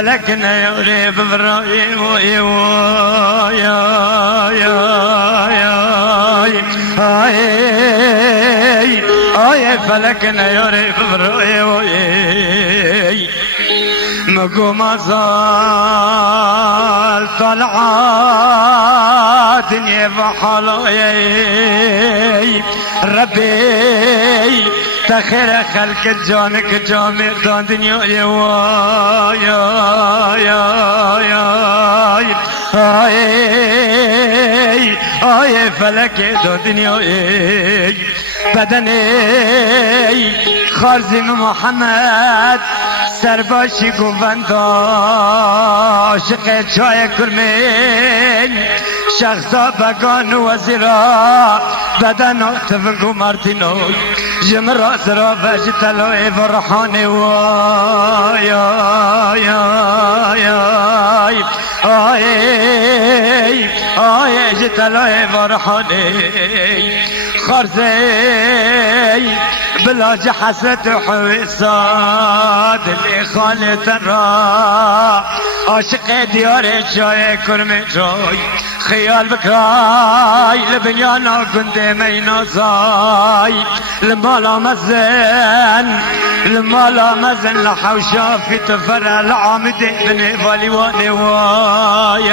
فلكنا يوري بفراي فلكنا يوري بفراي مقوم زال طلعا دنيا بحلاي ربي تخير خلق جانك جامع دان دنيا آي فلك دان دنيا بدني خارزم محمد سرباشی گوند عاشق چای کرمین شخصا بگان وزیرا بدن تفنگو مارتینو جمرا زرا وجه تلوی فرحانی وای آی جتلوی فرحانی خارزی بلاج حسرت حویصاد اللي خالت الراء عاشق ديار جاي كرم جاي خيال بكراي لبنيانا كنت مينا زاي المالا مزن لحوشا في تفرع العامد بن فاليواني واي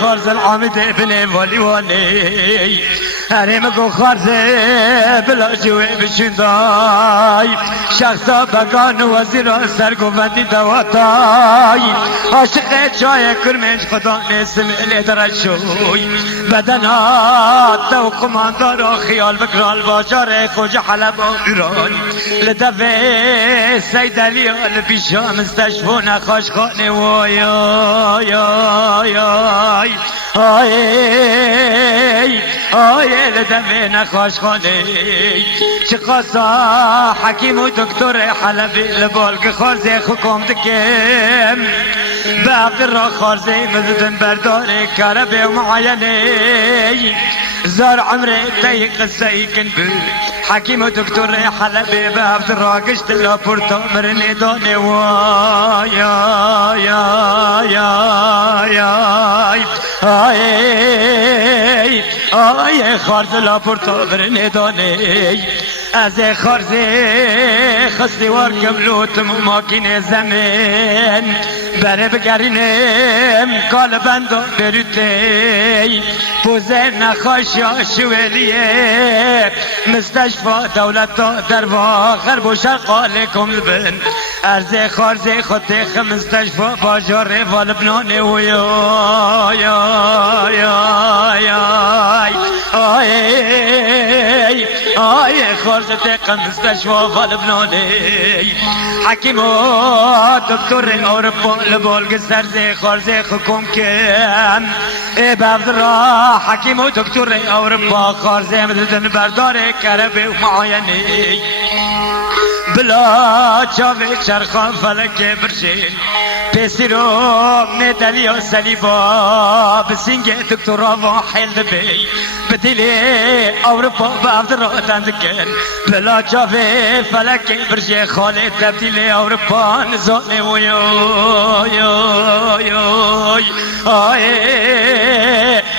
خارز العامد بن فاليواني هرمكو خارز بلا جوي بشنداي شخصا بقان وزير سرقو فندي دواتاي عاشق جاي كرمش خدا نسم الادرشوي بدنات تو قماندار خيال بكرال باشار خوج حلب وإيران لدفع سيد علي البيشام استشفونا خاشخاني وياي آی لدمین خوشخانه چقاسا حکیم و دکتر حلبی لبالک خارزه حکومت کم بعد را خارزه مزدن بردار کرب معاینه زار عمره تی قصه کن بود حکیم و دکتر حلبی بعد را گشت لاپورتا مرنی دانه وای آی خارز لاپورتا برنی دانی از خارز خستی وار کملوتم ماکین زمین بره بگرینم کال بندو بروتی پوزه نخاشا شویلیه مستشفى دولتا در واخر بوشر قالکم بن از خارز خود مستشفى باجار والبنان ویای آی خارز تقن مستشفى والبناني حكيم دكتور أوروبا لبولغ سرز خارز حكوم كم بعذرا حكيم دكتور أوروبا خارز مدن بردار كرب ومعايني بلا چاوه چرخان فلک برشین پیسیرو مدالیا سلیبا بسینگ دکتورا و حل بی بدلی اوروپا بعد را دندکن بلا چاوه فلک برشین خاله تبدیل اوروپا نزانه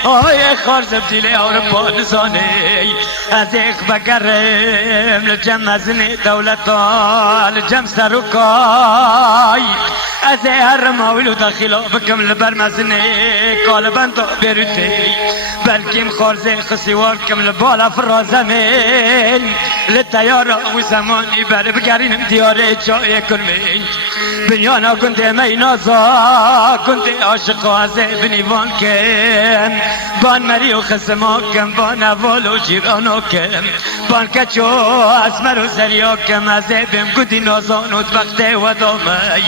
آی خارز بدیل اوروپا نزانه از ایخ بگرم لجم ازنی دولتا لجم سروکای از هر ماولو داخلا بکم لبرمزنی کالبند بروتی بلکیم خارزه خسیوار کم لبالا فرازمین لتیارا و زمانی بر بگرینم دیاره جای کرمین بنیانا گنده مینازا گنده عاشقا از بنیوان کم بان مری و خسما کم بان اول و جیرانو کم بان کچو اسمر و زریا کم از بیم گودی نازان و دبخته و دامی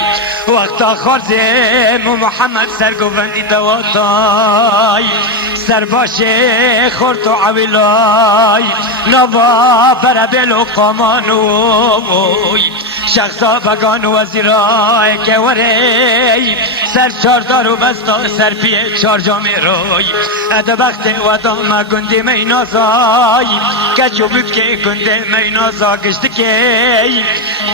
وقتا خارزه محمد سرگوندی دواتای سرباشه خورت و عویلای نوا بربل و قامانوی شخصا بگان و وزیرای که وری سر چاردار و بستا سر پیه چار جامع روی اد وقت و دام گنده مینازای کچو بکه گنده مینازا گشت که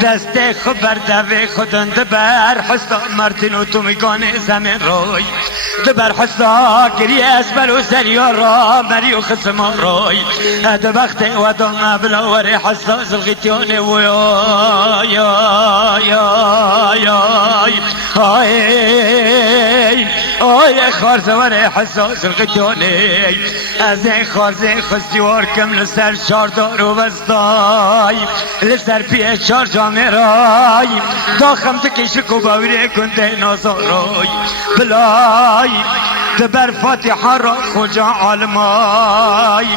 دست خود بردوه خودند بر حسا مرتین و تو میگانه زمین روی دبر حسا گری اسبر و سریارا مری و خسم روی اد وقت و دام بلاور حسا زلغیتیان و یا یا یا یا آی خارزوار حساس القتونی از این خارزه خستیوار کم لسر چاردار و وستای لسر پیه چار جامع رای داخم تکشک و باوری کنده نازارای بلای دبر فاتحه را خوجا عالمای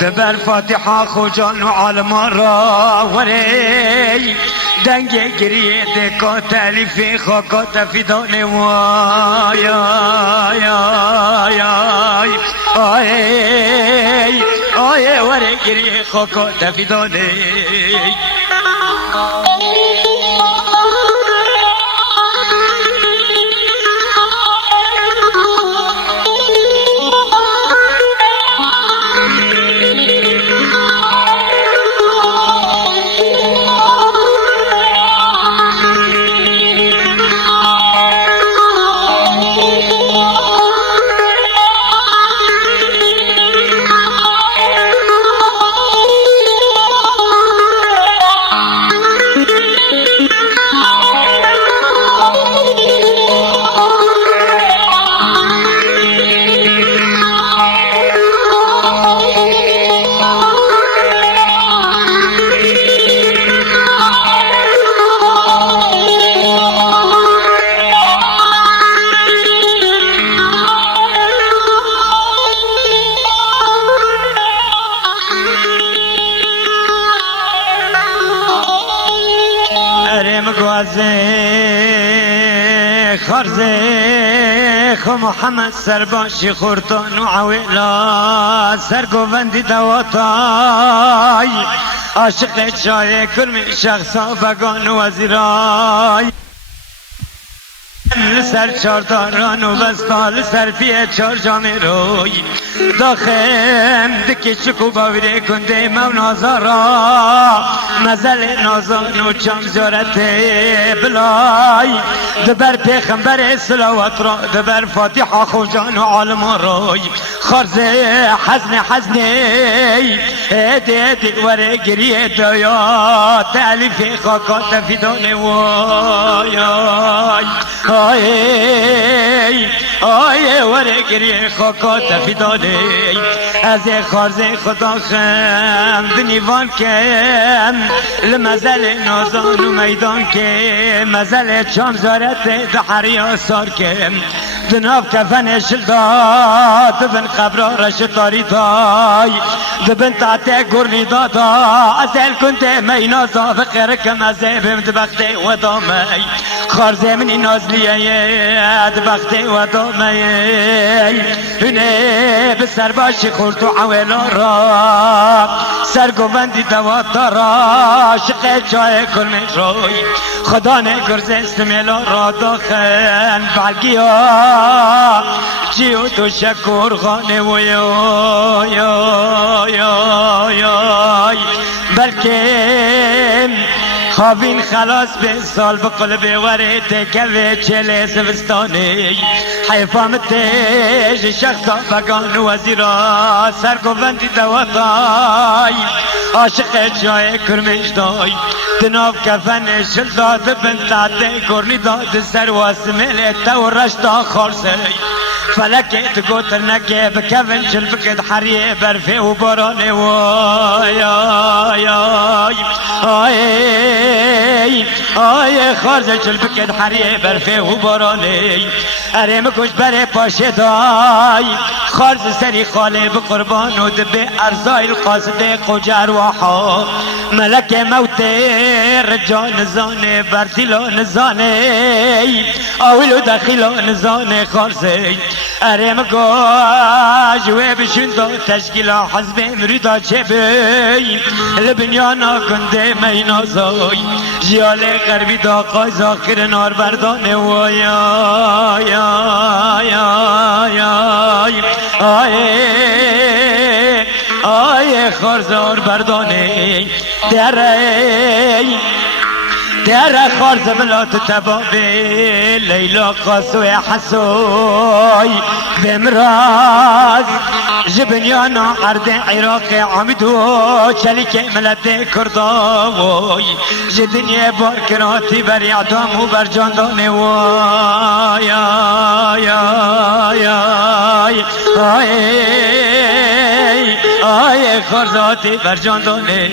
دبر فاتحه خوجا عالما را وری دنگ گریه دکا تلیفی خاکا تفیدان وای یا یا آی آی وری گریه خاکا تفیدانه خارزه خو محمد سرباشی خورتان و عویلا سرگووندی دواتای عاشق چای کرمی شخصا بگان و وزیرای لسر چارداران و بستال سر پیه چار جامع روی داخم دکی چکو باوری کنده مونازارا مزل نازان و چام زارت بلای دبر پیغمبر صلوات را دبر فاتحه خوجان و عالم روی خارزه حزنی هدی وره گریه دایا تعلیف خاکا تفیدان وای آی وره گریه خاکا تفیدانه از خارزه خدا خم دنیوان کم لمزل نازان و میدان که مزل چام زارت دحری آسار کم دناب کفن شلداد دبن قبرارش تاری دای دبن تاته گرنی دادا ازل کنت مینازا فقر کم ازیبم دبخته و دامی خارزه منی نازلیه دبخته و دامی هنه بسر باشی خورد و عویلا را سرگوبندی دوات را شقه چای کرمش روی خدا نگرز استمیلا را داخل بلگی ها جیو تو شکر خانه و یا بلکه خوابین خلاص به سال بقلب وره تکوه چله سوستانی حیفامتش شخصا بگان وزیرا سرگوبندی دواتای عاشق جای کرمش دای دناب کفن شلداد بنتاته گرنی داد سر واسمل تو رشتا خارسه فلکت گوتر نکه بکفن شل بکد حریه برفه و بارانه وای آی خارزه شل بکد حریه برفه و بارانه اره مکش بره پاشه دای خارز سری خاله بقربان و دبه ارزای القاصد قجر وحا ملک موت رجال زانه برزیلا نزانه آولو دخیلا نزانه خارزه اره مگاش و بشندا تشکیلا حزب امریدا چه بی لبنیانا کنده مینازای جیال قربی داقای زاخر نار بردانه و یا یا یا یا آی خارزار بردانه در خارز بلاد تبابه لیلا قاسوی حسوی بمراز جبنیانا عرد عراق عمدو چلیک ملت کرداوی جدنی بارکراتی بر اعدام و بر جاندانه و یا یا یا آی خارزاتی بر جاندانه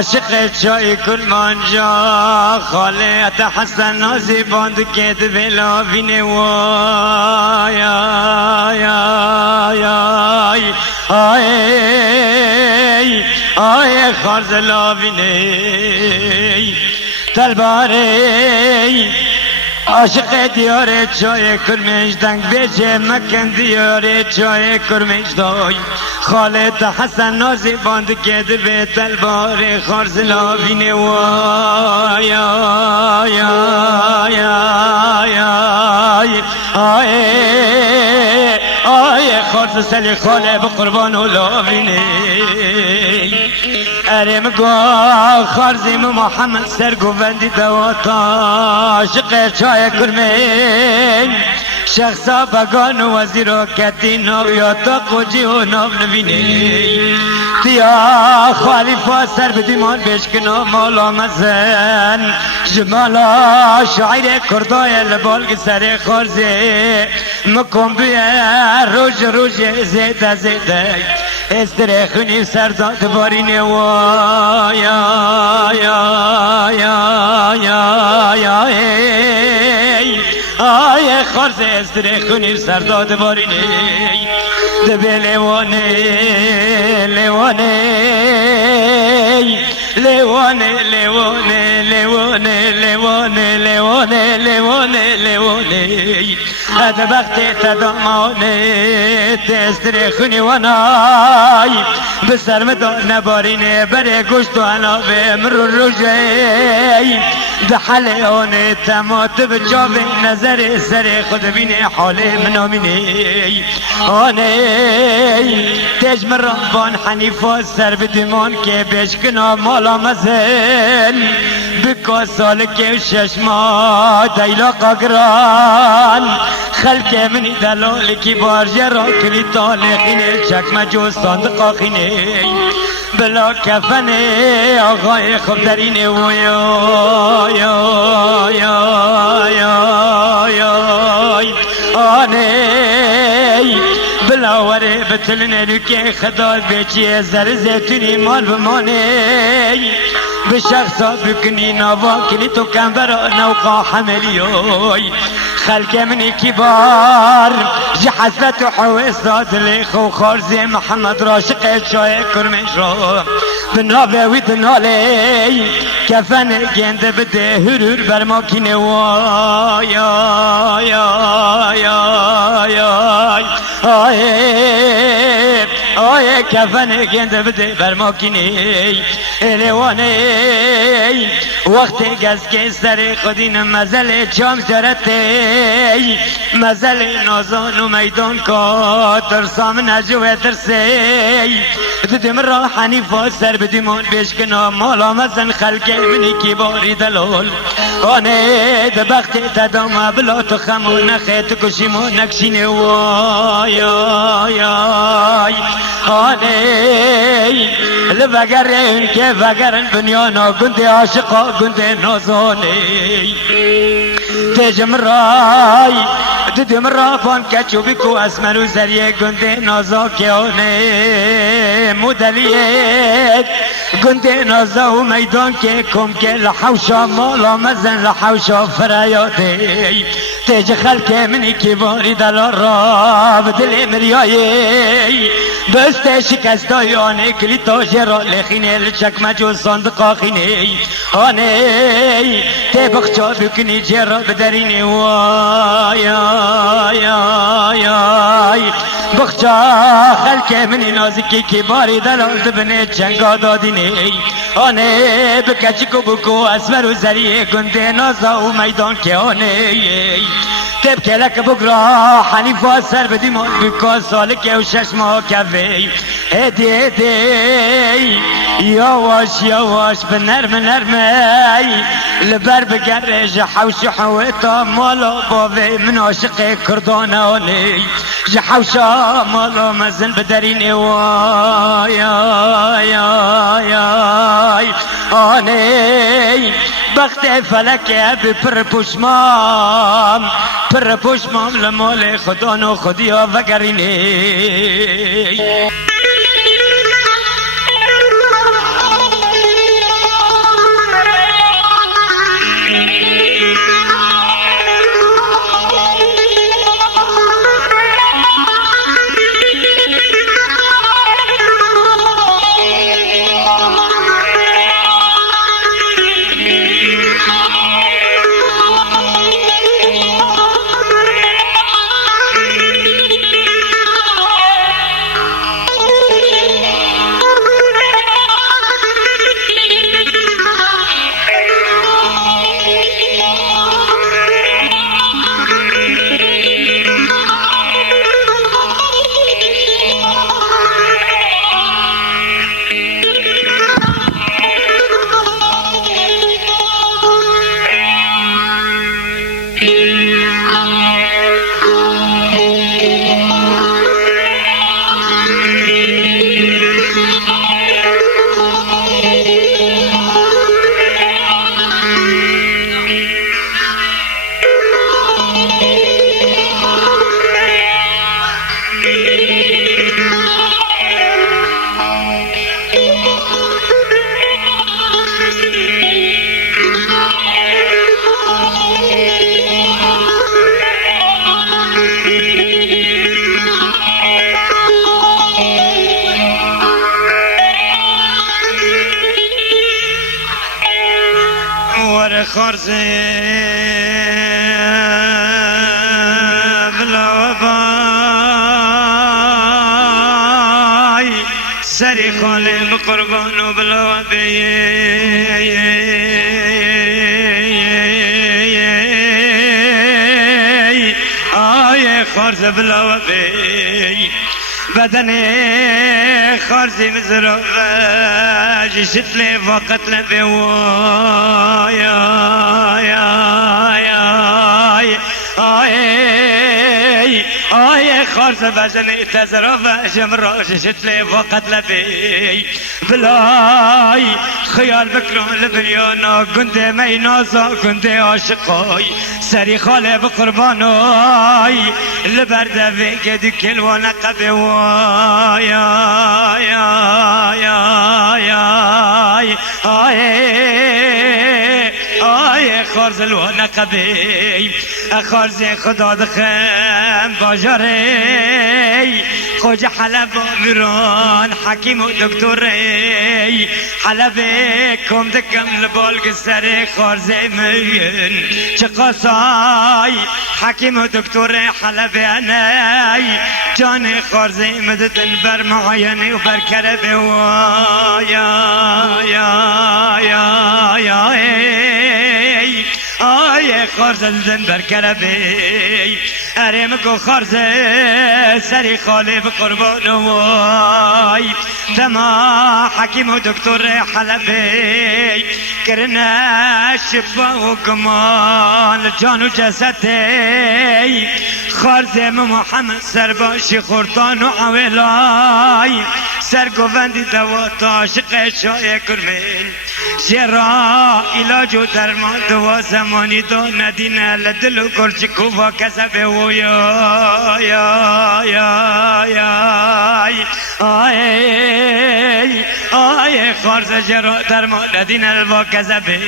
عاشق چای کرمانجا خالیت حسن نازی باند کد بلا بینه و یا یا یا آی خارز لا بینه تلباره عاشق دیار چای کرمش دنگ بیجه مکن دیار چای کرمش دای خالد حسن نازی باند کد به تلبار خارز لاوینه و یا یا یا یا آی خارز سلی خاله به قربان و لاوینه ارم گو خارزیم محمد سرگوبندی دواتا عاشق چای کرمش شخصا بگان و وزیر و کتی نو یا تا قوجی و نو نبینی تیا خالیفا سر بدیمان بشکنا مالا مزن جمالا شاعر کردای لبالگ سر خارزه مکم بیا روش روش زیده زیده استرخونی سرداد بارینه و یا یا یا یا یا آی خارز استرخونی سرداد بارینه دبی لیوانه لیوانه لیوانه لیوانه لیوانه لیوانه لیوانه لیوانه لیوانه هذا وقت تدامانه تسترخونی ونای بسر مدان نبارینه بره گوشت و عنابه مرو روژه دحل آنه تمات بجاوه نظر سر خود بینه حال منامینه آنه تجم ربان حنیفا سر بدمان که بشکنا مالا مزن بکا سال که شش ماه دیلا قاگران خلق منی دلال کی بارجه را کلی طالقینه چکم جو صندقا خینه بلا کفنه آقای خوب درینه و یا یا یا یا یا آنه بلاوره بتلنه لکه خدا بیچی زر زیتونی مال بمانه به شخصا بکنی نوا کلی تو کم برا نوقا حملیوی خلق منی کبار جی حسرت و حوستاد لیخو خارزی محمد راشق چای کرمش را بنابه وی دنالی کفن گنده بده هرور بر ماکینه و یا یا یا یا آی کفن گند بده بر ماکینی الیوانی وقتی گز که سر خودین مزل چام جرته مزل نازان و میدان کا ترسام نجوه ترسی دیدم را حنیفا سر بدیمون بشکنا مالا مزن خلق منی کی باری دلول آنه دبخت تدام بلا تو خمو نخیت کشیمو نکشینه وای آی آی آنه لبگرن که بگرن بنیانا گنده عاشقا گنده نازانی تجم رای دیدم را فان کچو بکو اسمنو زریه گنده نازا که آنه مدلیه گنده نازا و میدان که کم که لحوشا مالا مزن لحوشا فریاده تیج خلک منی که باری دلار را بدل مریایی بسته شکستای آنه کلی تاجه را لخینه لچکمج و صندقا خینه آنه تی بخچا بکنی جه را بدرینه وای آی آی آی بخچا خلک منی نازکی که باری دلال دبنه چنگا دادینه آنه بکچکو بکو اسمر و زریه گنده نازا و میدان که آنه تب کلک بگرا حنیفا سر بدیم بکا سال که و شش ماه کفی هدی هدی یواش یواش بنرم نرمی لبر بگرش حوش حویتا مالا باوی من عاشق کردانانی جحوشا مالا مزن بدرین وای آی آی آی آنی بخت فلک اب پر پشمام لمال خدا نو خودیا وگرینی خارزه بلا وفای سری خاله بقربان و بلا وفای آی خارزه بلا وفای بدن خارزي مزروفة شتلي فقط لبي وياي آی خارزه بزنی تزرافه جمراش شتلی فقط لبی بلای خیال بکرم لبنیانا گنده می نازا گنده عاشقای سری خاله بقربانای لبرده ویگدی کلوان قبی وای آی آی آی آی آی خارز الوان قبی خارز خدا دخم باجاره خوج حلب میران حکیم و دکتری حلب کم دکم لبالگ سر خارزه من چه قصای حکیم و دکتر حلب انای جان خارزه مددن بر معاینه و بر کربه و آی خارزه ددن بر کربه ارم کو خارزه سری خاله به قربان وای تما حکیم و دکتر حلبه کرنا شفا و کمال جان و جسده خارزه محمد سرباشی خورتان و عویلای سرگوندی دوات عاشق شای کرمین شرا علاج و درمان دوا زمانی دو ندینه لدل و گرچ کوفا کسبه و آی خارزه جرا درمان ندینه الوا کسبه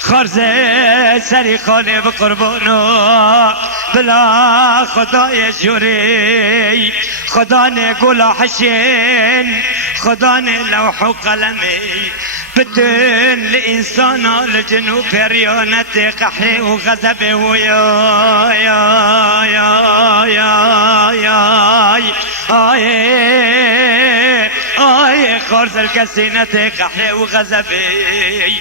خارزه سری خاله به قربانو بلا خدای جوری خدا نه گلا حسین خدا نه لوح و قلمی بدن لإنسان لجنوب ريانة قحر وغضب ويا يا خرز الكسينة قحر وغضبي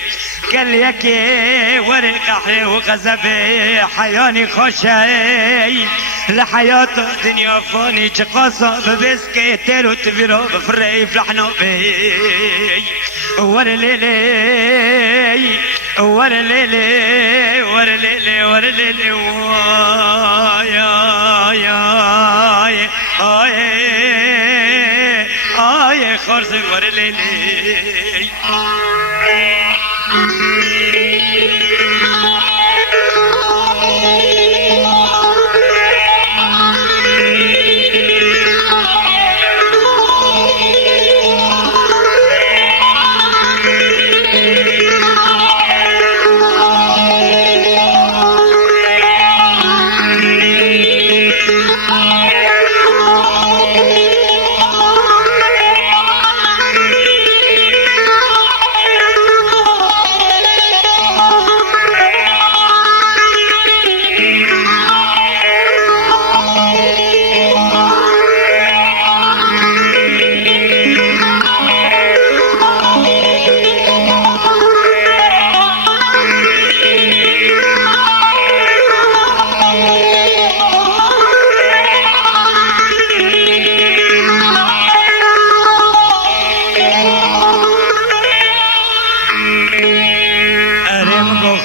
قال يكي وري قحر وغضبي حياني خوشي لحياة الدنيا فاني تقاصى ببسكي تيرو تفيرو بفري فلحنو بي ورليلي ورليلي ورليلي ورليلي يا خرز ورليلي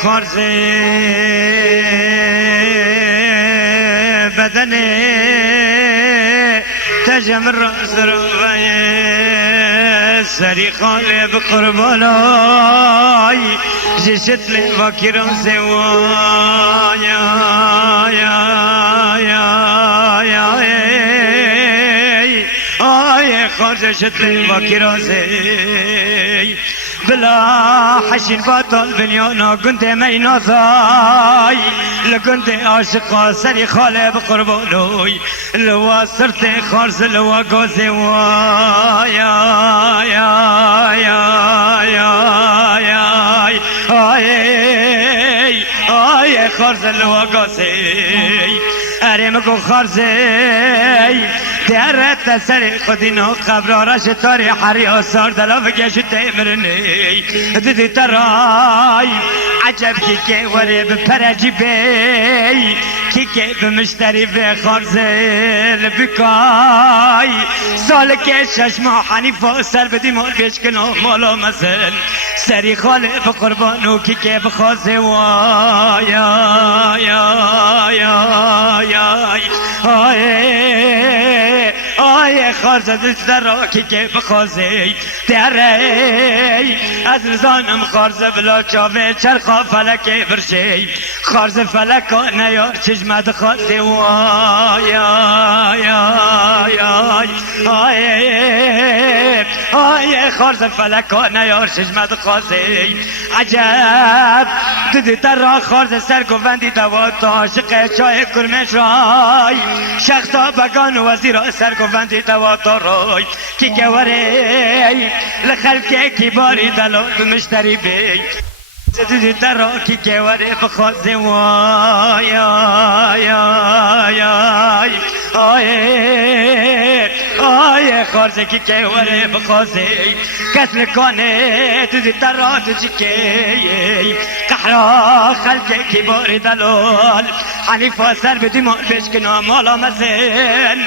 خارزه بدنه تجمع الرأس رواية سري خالي بقرباناي جشت لي فاكرا سوايا يا خارزه جشت لي فاكرا سوايا بلا حشين باطل بنيانا قنت مينا ثاي لقنت عاشقا سري خالي بقربانوي لوا صرت خارز لوا قوزي آی خارز لوا قوزي ارمكو خارزي درت سر خودینو قبرارش تاری حریا سار دلا بگش تمرنی دیدی ترای عجب که وری بپرجی بی که بمشتری به خارزل بکای سال که شش ماه حنیفا سر بدی مال بشکنو مالا مثل سری خاله بقربانو که بخوازه وای آی خارزه دست را که بخوازه دره از لزانم خارزه بلا چاوه چرخا فلک برشه خارزه فلک نیار چشمت خواسته وای آی خارز فلکانه یار شجمت خازی عجب دیدی در راه خارز سرگوندی دوات عاشق چای کرمش رای شخصا بگان وزیر سرگوندی دوات رای کی گوره لخلق کباری دلال مشتری بی دیدی در راه کی گوره بخوازی وای آی آی آی آی آی خارزه کی گوره بخوازی کس نکنه دیدی در راه دیدی که قحرا خلق کبار دلال حنیفا سر بدی مال بشکنا مالا مزن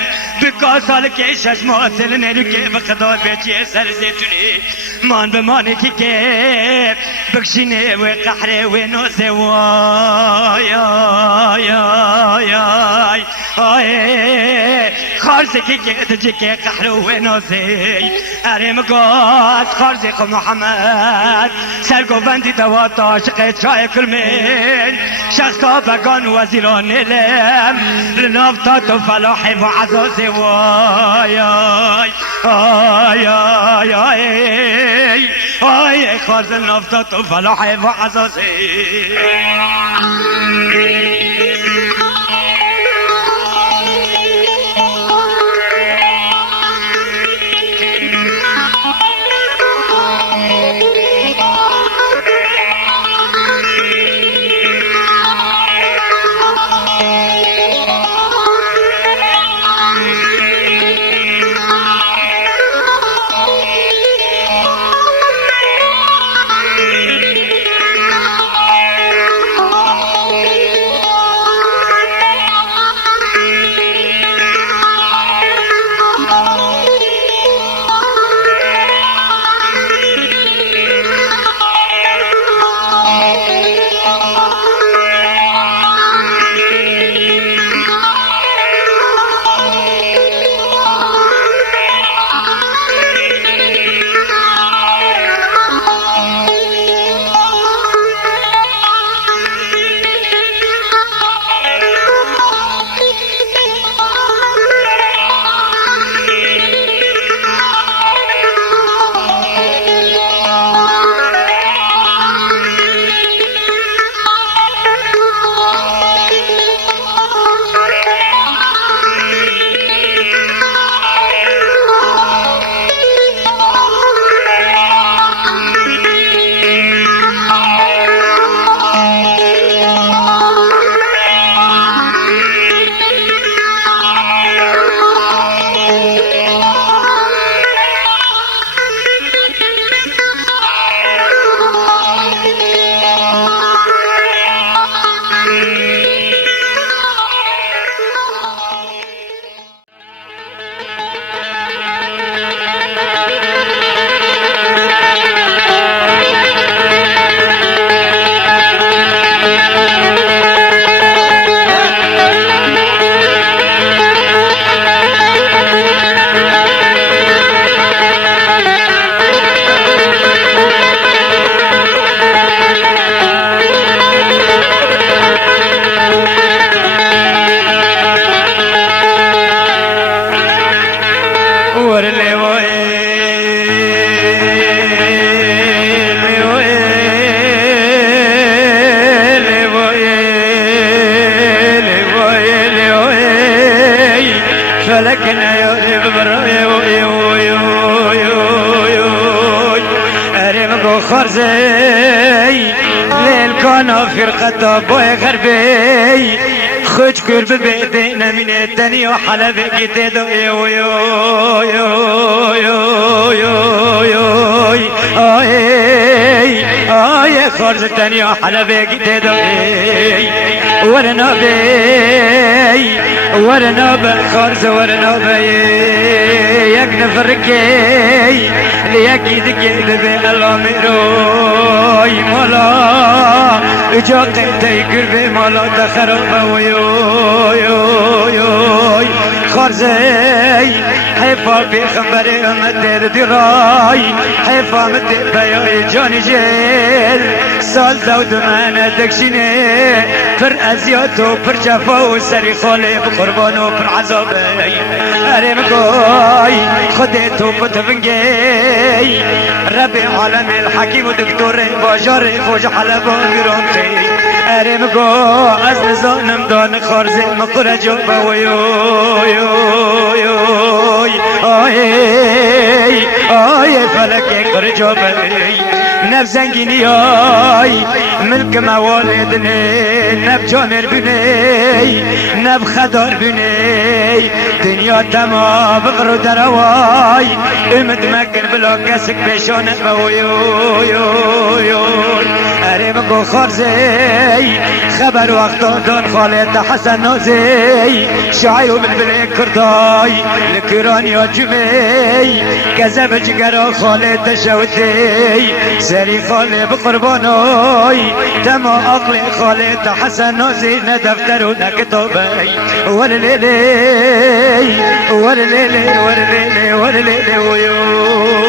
بکا سال که شش ماه سل نیرو که بخدا بیچی سر زیتونی مان بمانه که بکشینه و قحره و نوزه وای آی آی آی آی خارزه که دیدی که قحره و نوزه ارم گاز خارزه خو محمد سرگوبندی دوات عاشق چای کلمین شخصا بگان وزیران علم لنابطات و فلاح و عزاز وای آی آی آی آی آی خارز لنابطات و فلاح و عزاز فلكنا يا برايا ارمقو خرزي ليل كان فرقة بوي غربي خج كرب بيدنا من الدنيا حلب كتدو يو يو يو يو يو يو آي خرز الدنيا حلب كتدو ورنا بي ورنا بخرز ورنا بي يقنف الركي ليكيد كذب الله مروي ملا جاك تيكر بملا تخرب ويو يو يو خرزي حيفا في خبر مدر دراي حيفا مدر بيا جاني جيل سال زود ما ندكشني پر ازیاد و پر جفا و سری خاله بقربان و پر عذابی ارم گوی خودتو بتفنگی رب عالم الحکیم و دکتور باجار فوج حلب و گرانتی ارم گو از نزانم دان خارزه مقرج و بویوی آی فلک کرجا بی نب زنگینی آی ملک موالدنی نب جانر بینی نب خدار بینی دنیا تمام بغر و دروای امد مکن بلا کسک پیشانت بویوی اره بگو خارزی خبر وقتا دان خالد حسن نازی شاعر و بلبل کردای لکرانیا جمی کذب جگرا خالد شودی سری خالد بقربانای تما عقل خالد حسن نازی ندفتر و نکتابی وللیلی وللیلی وللیلی وللیلی ویو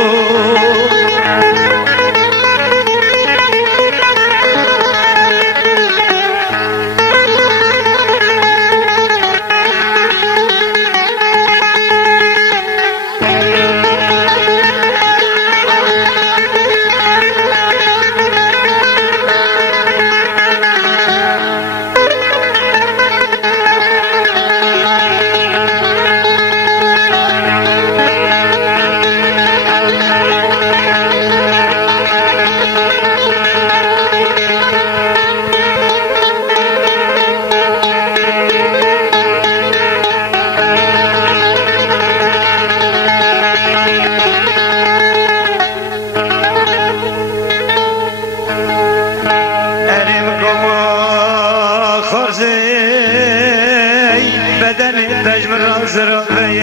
بدن تجمر زرافي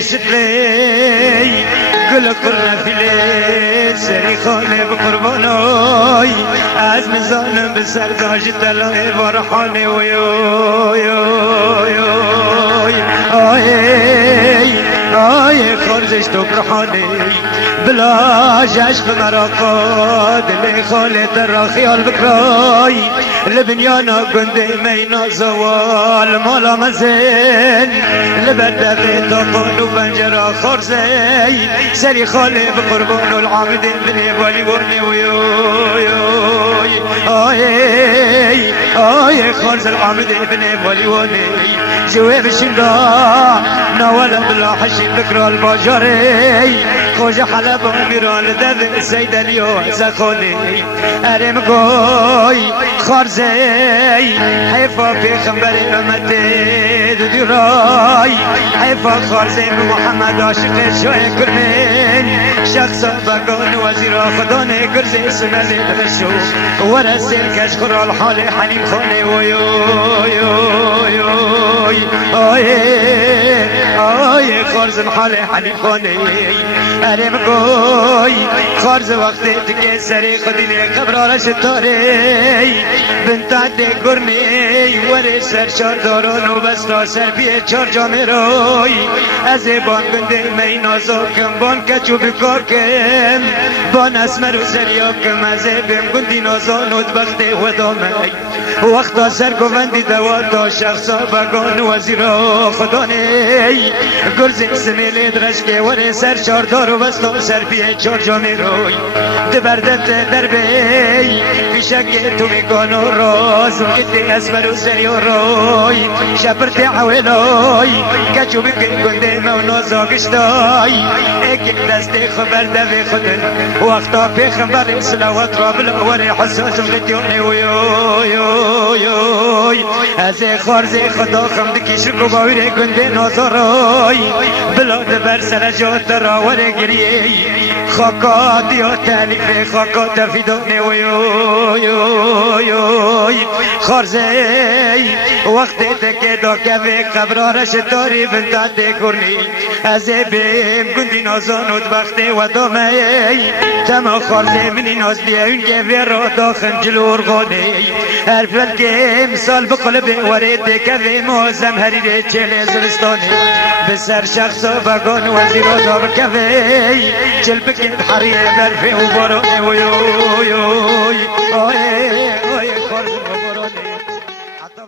شتلي كل قرنا في ليل سري خاني بقرباناي از مزانم بسر داج تلاي فرحاني ويو يو يو آی خارجش تو برحانی بلا جشق مراقاد لی خالد را خیال بکرای لبنیانا گنده مینا زوال مالا مزین لبرده بیتا قانو بنجرا خارزی سری خاله بقربان العامدین بنی بالی ورنی آی خارز العامدین بنی بالی ورنی جواب شنگا نوالا بلا حشي بكرة الباجري خوش حلب وميران دذ السيد اليوم زخوني أرم قوي خارزي حيفا في خنبر أمتي دراي حيفا خارزي محمد عاشق شوي كرمين شخصا بقون وزير خداني كرزي سنالي دغشو ورسي كشخر الحال حنين خوني ويو آی خارز الحال حنی خانه ارم گوی خارز وقتی تکی سری خودی لی خبرارش تاری بنتا دی گرنی وری سرشار داران و بستا سر بیه چار جامع روی از بان گنده می نازاکم بان کچو بکاکم بان اسمر و سریاکم از بیم گندی نازان و دبختی و دامی وقتا سر گوندی دواتا شخصا بگان وزیرا خدانه گرز سمیل درشک وری سر چاردار و بستا سر بیه چار جامی روی دبردت در بی پیشک تو میگان و راز و گتی اسمر و سری و روی شپرت حوالای کچو بکی گنده مونازا گشتای ایک دست خبر دوی خودن وقتا پیغمبر سلاوات را بلوری حساس غتیونی ویوی از خارز خدا خمد کشک و باوری گنده نازارای بلاد بر سر جات راور گریه خاکات یا تعلیف خاکات فیدانه ویوی خارزه وقتی تکه دا کبه قبرارش داری بندت کرنی از بیم گندی نازان و دبخته و دامه تما خارزه منی نازلیه اون که را داخل جلور غانه هر فل که امسال بقلب ورد کبه موزم هریره چل زرستانه بسر شخص بگان وزیرا دار کبه چل بکن حریه برفه و بارانه ویوی آی خارزه بارانه حتی